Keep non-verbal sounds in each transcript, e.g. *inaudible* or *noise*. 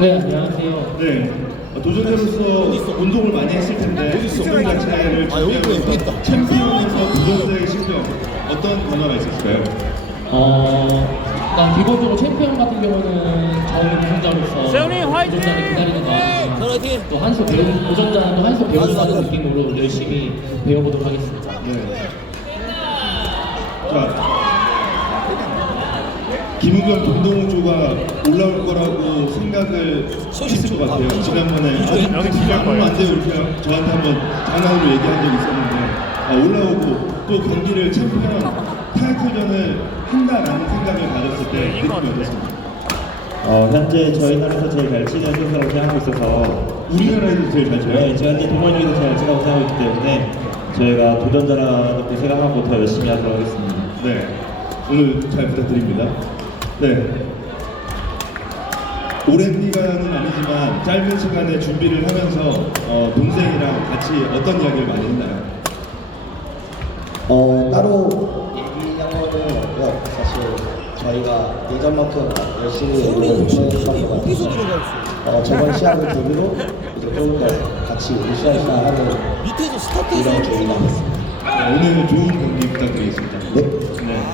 네, 안녕하세요. 네. 어, 도전자로서 운동을 많이 했을 텐데 운동 자체를 아, 여기 있구나, 여기 있다. 챔피언에서 도전자의 실력 어떤 변화가 있었을까요? 어, 일단 기본적으로 챔피언 같은 경우는 저희 도전자로서 세훈이 화이팅! 도전자를 기다리는 자, 마음으로 화이팅! 또 한수 배우는 도전자는 한수 배우는 맞아, 맞아. 느낌으로 열심히 배워보도록 하겠습니다. 네. 자, 김우겸 김동우조가 올라올 거라고 생각을 했을 것 같아요. 지난번에 여기 지낼 거예요. 안 돼요 이렇게 저한테 한번 장난으로 얘기한 적이 있었는데 아, 올라오고 또 경기를 챔피언 타이틀전을 한다라는 생각을 가졌을 때 네, 느낌이 같은데. 어떻습니까? 어, 현재 저희 나라에서 제일 잘 치는 선수라고 생각하고 있어서 우리나라에서 제일 잘 쳐요. 네, 제가 이제 동원중에서 제일 잘 치라고 생각하고 있기 때문에 저희가 도전자라고 생각하고 더 열심히 하도록 하겠습니다. 네, 오늘 잘 부탁드립니다. 네. 오랜 기간은 아니지만 짧은 시간에 준비를 하면서 어, 동생이랑 같이 어떤 이야기를 많이 했나요? 어 따로 얘기한 거는 없고요. 사실 저희가 예전만큼 열심히 못했던 것 같아서? 어, 저번 시합을 계기로 이제 조금 더 같이 으쌰으쌰 하는 밑에서 스타트해서 이런 계기가 됐습니다. 네, 오늘 좋은 경기 부탁드리겠습니다. 네. 네.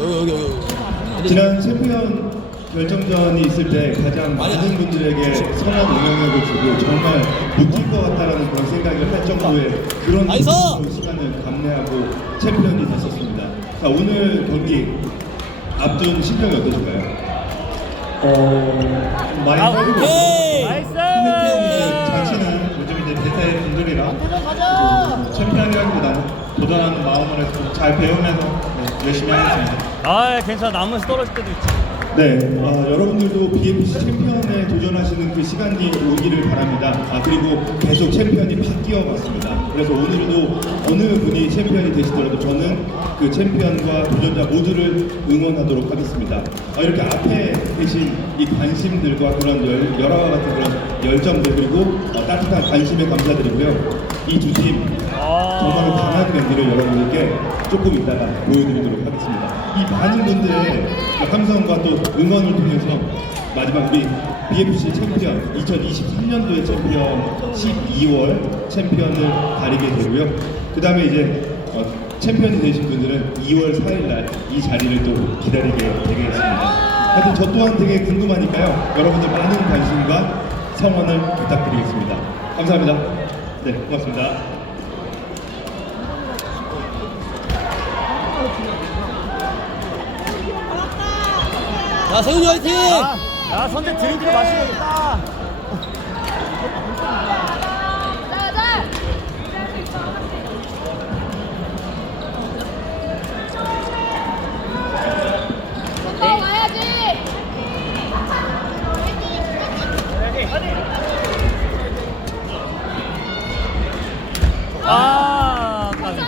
여기 여기 여기. 지난 챔피언 결정전이 있을 때 가장 많은 분들에게 선한 영향력을 주고 정말 못할 것 같다라는 그런 생각을 할 정도의 그런! 시간을 감내하고 챔피언이 됐었습니다. 자 오늘 경기 앞둔 심정이 어떠신가요? 어, 많이 아, 떨리고 오케이. 나이스! 이제 자치는 요즘 이제 대세 분들이랑 그리고 챔피언이라기보다는 도전하는 마음으로 해서 잘 배우면서 네, 열심히 하겠습니다. 아, 괜찮아. 나무에서 떨어질 때도 있지. 네, 어, 여러분들도 BFC 챔피언에 도전하시는 그 시간이 오기를 바랍니다. 아, 그리고 계속 챔피언이 바뀌어 왔습니다. 그래서 오늘도 어느 분이 챔피언이 되시더라도 저는 그 챔피언과 도전자 모두를 응원하도록 하겠습니다. 아, 이렇게 앞에 계신 이 관심들과 그런 열, 열화와 같은 그런 열정들 그리고 어, 따뜻한 관심에 감사드리고요. 이 두 팀 정말로 강한 경기를 여러분들께 조금 이따가 보여드리도록 하겠습니다. 이 많은 분들의 함성과 또 응원을 통해서 마지막 우리 BFC 챔피언 2023년도의 챔피언 12월 챔피언을 가리게 되고요. 그 다음에 이제 어, 챔피언이 되신 분들은 2월 4일 날 이 자리를 또 기다리게 되겠습니다. 하여튼 저 또한 되게 궁금하니까요. 여러분들 많은 관심과 성원을 부탁드리겠습니다. 감사합니다. 네, 고맙습니다. 자, 세훈이 화이팅! 아, 야, 선제 드링크 마시겠다. 와야지. 아, 까비.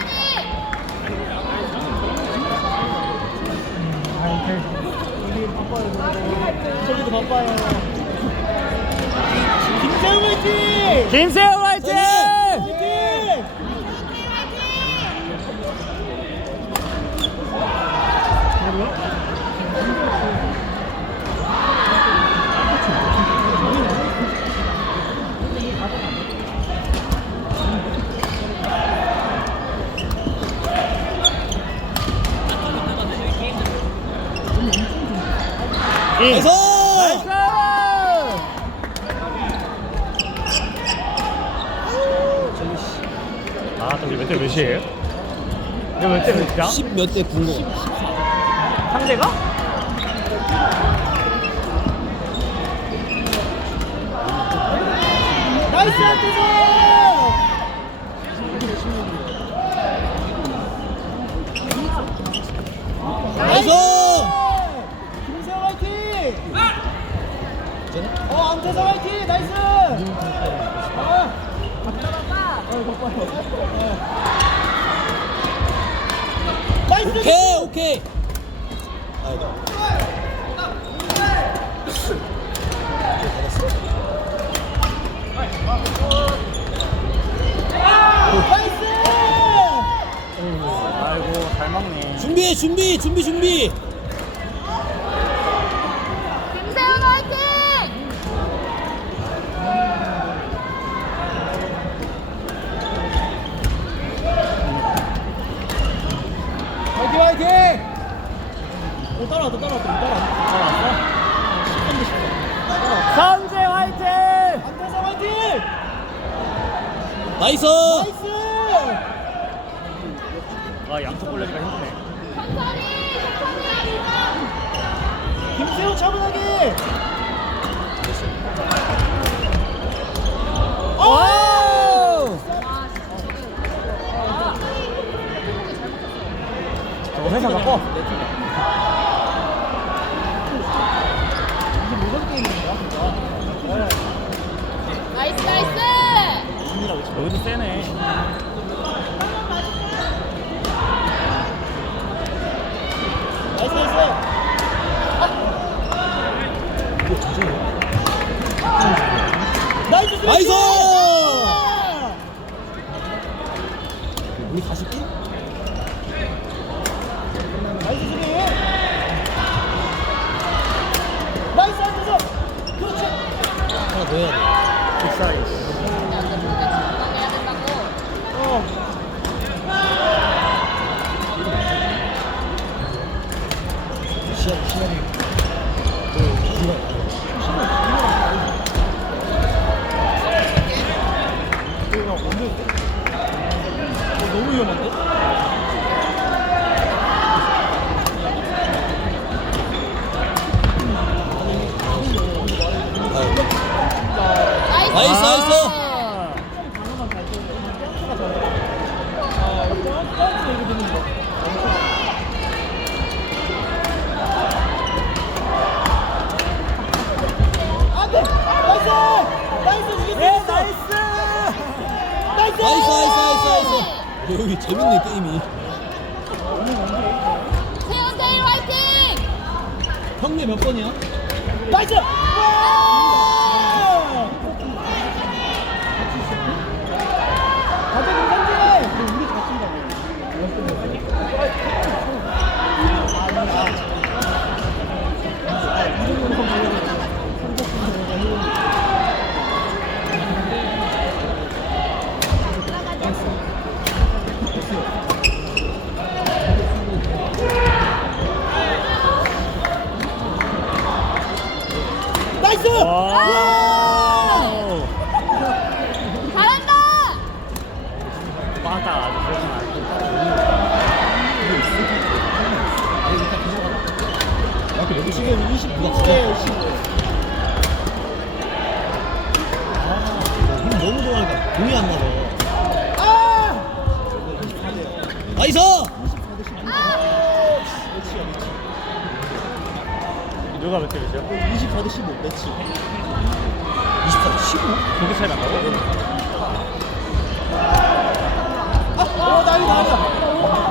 저기도 바빠요. 김세훈 화이팅! 김세훈 화이팅! 나이스! 나이스! 아, 저기 몇대 몇이에요? 이거 몇대 몇이야? 10몇 대 9거. 상대가? 나이스 나이스! 김세영 화이팅! 어, 안태성 화이팅! 나이스! 나이스! 오케이, 오케이. 아이고. 아이고, 잘 막네. 준비, 준비, 준비, 준비. 따라와도 따라와도 따라와. 따라왔어? 선재 화이팅! 안태사 화이팅! 나이스! 나이스! 아 양쪽 걸레기가 힘드네. 김세훈 차분하게! 오! 저거 회사 갖고. 나이스 나이스! 여기도 세네. Shit, shit. 여기 재밌네 게임이 세원대일 화이팅! 형네 몇 번이야? 나이스! 와! 가자 그럼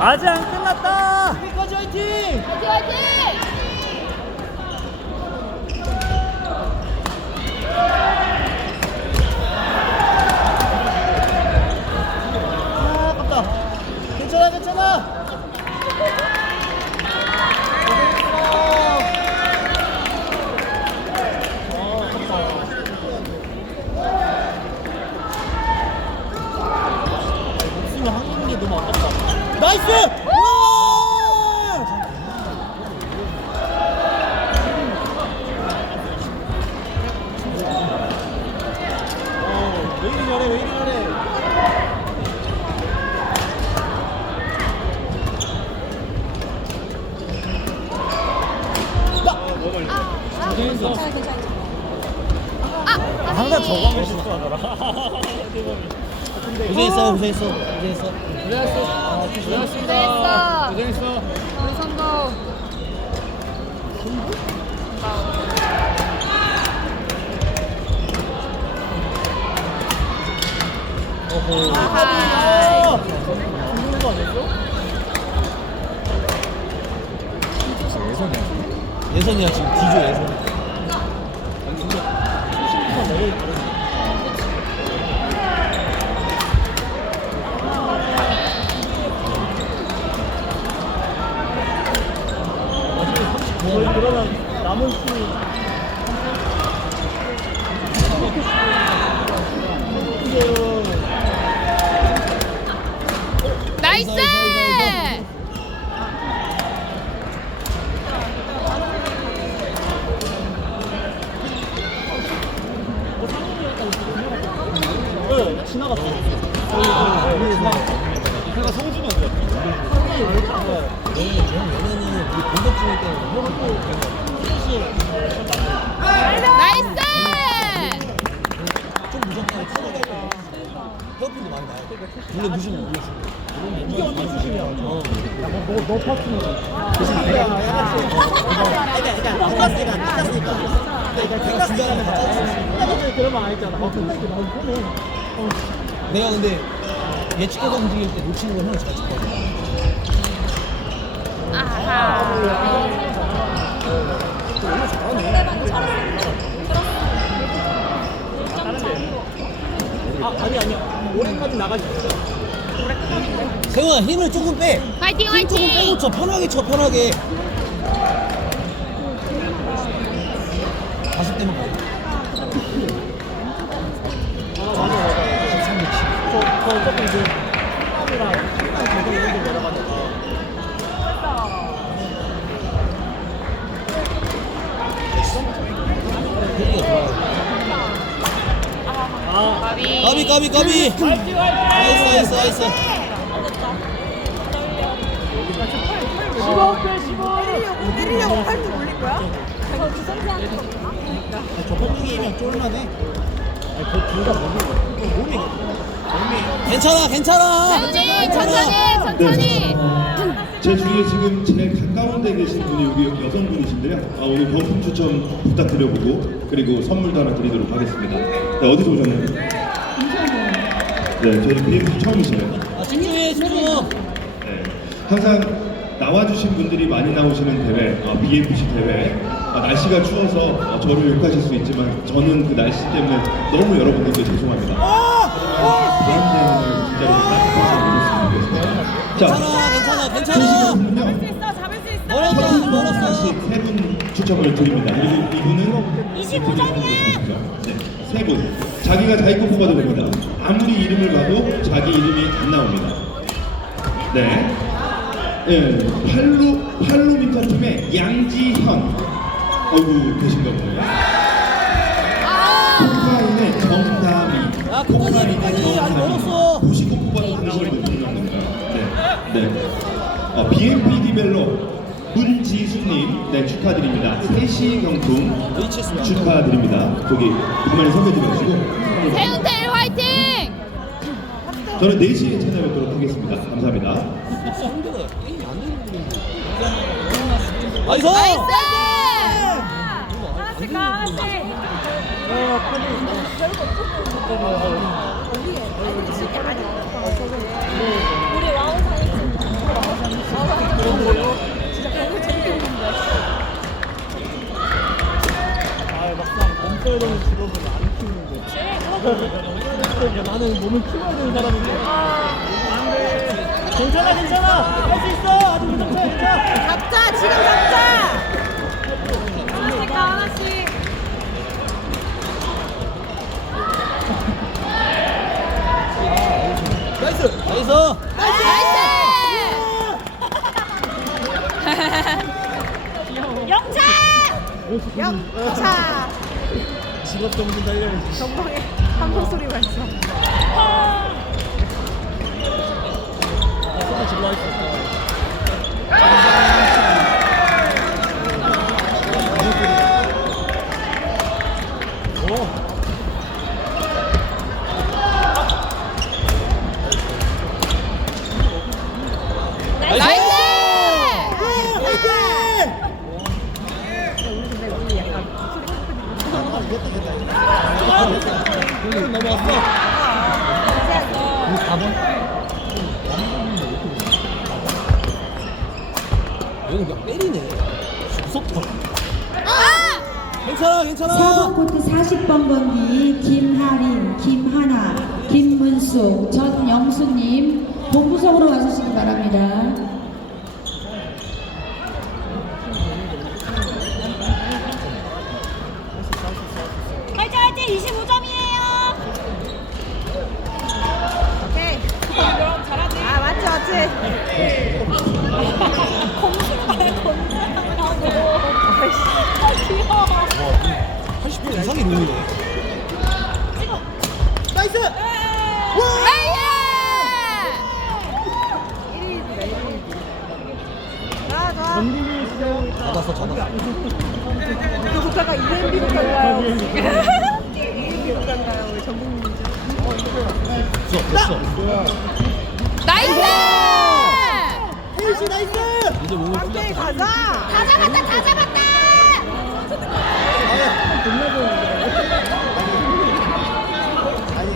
아직 안 끝났다. 화이팅! 화이팅! 나이스! 예선이야 지금. D조 예선. 맞아요. 지나갔어. 그래서 성주가 그랬어요. 나이스! 좀 무섭다. 커피도 많이 나요. 물론 무슨 이게 어떻게 수심이야? 어. 야너너 파트너. 대신 내가 똑같으니까 똑같으니까. 내가 진짜 그러면 안 했잖아. 어, 근데 너무 편해. 내가 근데 예측해서 움직일 때 놓치는 건 형이 잘 쳤거든. 아 아니 아니야. 오랜까지 나가지. 세훈아 힘을 조금 빼. 화이팅 힘 조금 빼고! 쳐 편하게 쳐 편하게. 다섯 대만 가. 맞아 맞아. 13, 60. 저저 조금 이제 땀이랑 약간 계속 이런 데 내려가니까. 가비. 까비 까비 까비. 나이스 나이스 나이스. 때리려고 때리려고 팔뚝 올릴 거야? 저 펌핑이면 쫄만해. 둘다 몸이 몸이 몸이. 괜찮아 괜찮아. 세훈이 천천히 천천히! 제 주위에 지금 제일 가까운 데 계신 분이 여기 여성분이신데요. 아, 오늘 경품 추첨 부탁드려보고 그리고 선물도 하나 드리도록 하겠습니다. 네, 어디서 오셨나요? 네, 저희 BMC 처음이시네요. 아 집중. 네, 항상 나와주신 분들이 많이 나오시는 대회, 어, BMC 대회. 아, 날씨가 추워서 어, 저를 욕하실 수 있지만 저는 그 날씨 때문에 너무 여러분들께 죄송합니다. 하지만 다음 대회는 진짜로 따뜻하게 모셨으면 좋겠습니다. 자, 괜찮아 괜찮아 괜찮아. 시간은요. 있어 잡을 수 있어 세분 추첨을 드립니다. 그리고 이분은 25점이야. 네, 세 분. 자기가 자기 거 뽑아도 됩니다. 아무리 이름을 봐도 자기 이름이 안 나옵니다. 네. 예, 팔로 팔로 미터 팀의 양지현. 어구 계신가 보네요. 아! 코카인의 정다미. 아니, 멀었어. 99 뽑아도 당신을 못 뽑는 건가요? 네. 네. 어, BMP 디벨로 문지수님, 네 축하드립니다. 세시 경품 축하드립니다. 저기 가만히 서게 들어주시고 세훈테일 화이팅! 저는 4시에 찾아뵙도록 하겠습니다. 감사합니다. 나이스! 나이스! 하나씩 가 하나씩 우리 와우 상이 진짜 너무 재밌겠는데 아, 몸빼는 직업을 안 키우는데. 나는 몸을 키워야 되는 사람인데. 안 돼. 괜찮아, 괜찮아. 할 수 있어. 아직 괜찮아, 괜찮아. 잡자 지금 잡자 하나씩 가 하나씩 나이스! 나이스! 나이스! *laughs* 영차 영차 직업 정신 달려야지. 전방에 함성 소리가 있어 소리 질러 있어. 전영수님 본부석으로 와주시기 바랍니다. 화이팅 화이팅 25점이에요 오케이 그럼 잘하지 아 맞지 맞지 검수만 검수하고 아 귀여워 80분 이상의 룰이네. 나이스! 나이스! 전국민 시절 잡았어 잡았어 그 국가가 EMB 국가인가요? EMB 국가인가요? 우리 전국민 됐어 됐어 나이스! 혜유씨 나이스 이제 몸을 풀렸어 가자! 다 잡았다, 다 잡았다! 아니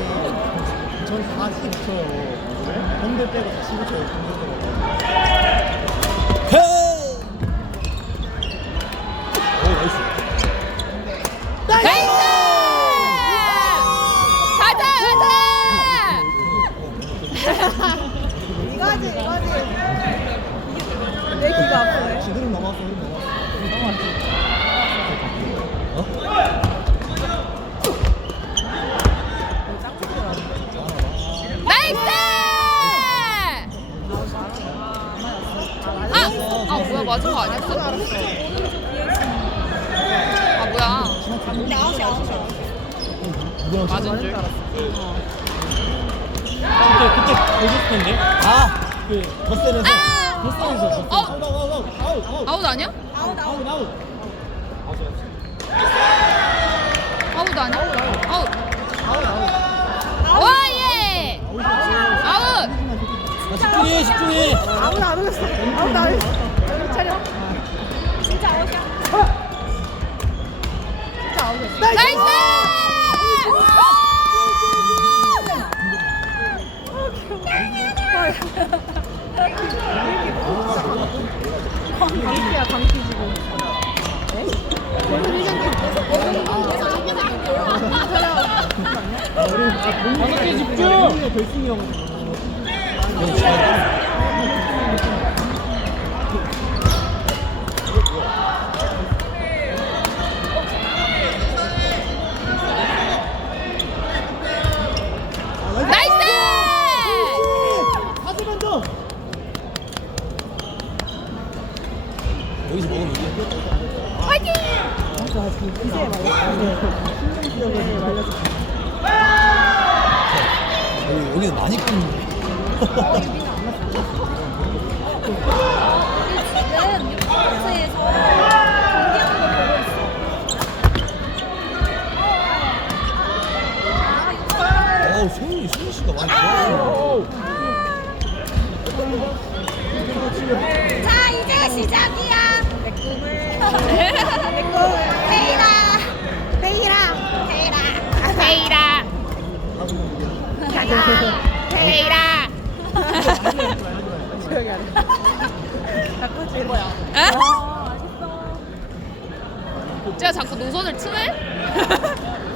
전다 12초요 공대 빼고 다 12초요 공대 빼고 이거지, 이거지. 내 귀가 아프네. 흐름 넘어왔어 흐름 넘어왔어 나이스! 아, 아 뭐야 맞은 거 아니었어? 아 뭐야? 맞은 줄. 그때 그때 보셨을 텐데 아그 덧셀에서 아! 덧셀에서 덧셀 어? 아웃 아웃 아웃 아웃 아웃 아웃 아니야? 아웃 아웃 아웃 아웃 아니야? 아웃. 아웃 아웃 와 예. 아웃. 자, 집중해 집중해 아무도 안 오셨어. 아무도 안 오셨어. 정신 차려. 진짜 아웃이야. 진짜 아웃이었어. 나이스! 광기야, 광기 지금. 개 집중 어. 소윤이 소윤 씨가 많이 좋아 자, 이제 시작이야. 내 꿈을. 내 꿈을. 헤이라. 헤이라. 헤이라. 헤이라. 가자. 헤이라. 조용히 하래. 자꾸 질 거야. 어? 제가 자꾸 노선을 트네? *laughs*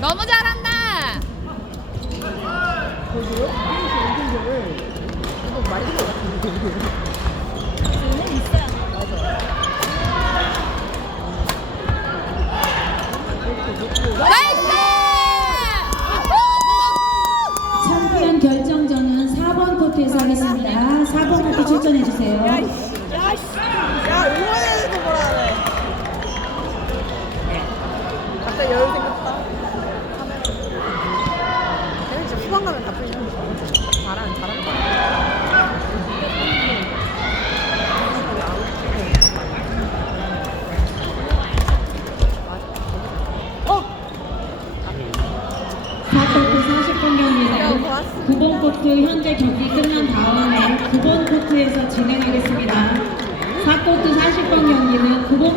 너무 잘한다. 나이스! 챔피언 결정전은 4번 코트에서 하겠습니다. 4번 코트 출전해 주세요.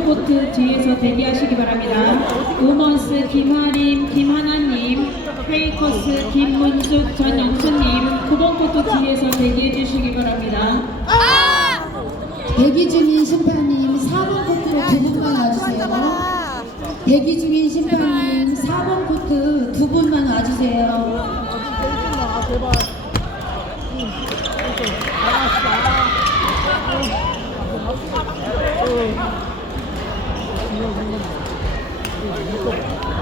경기는 9번 코트 뒤에서 대기하시기 바랍니다. 우먼스 김하림, 김하나님, 페이커스 김문숙, 전영수님 9번 코트 뒤에서 대기해 주시기 바랍니다. 아! 대기 중인 심판님 4번 코트로 두 분만 와주세요. 대기 중인 심판님 4번 코트 두 분만 와주세요. 아 Thank you.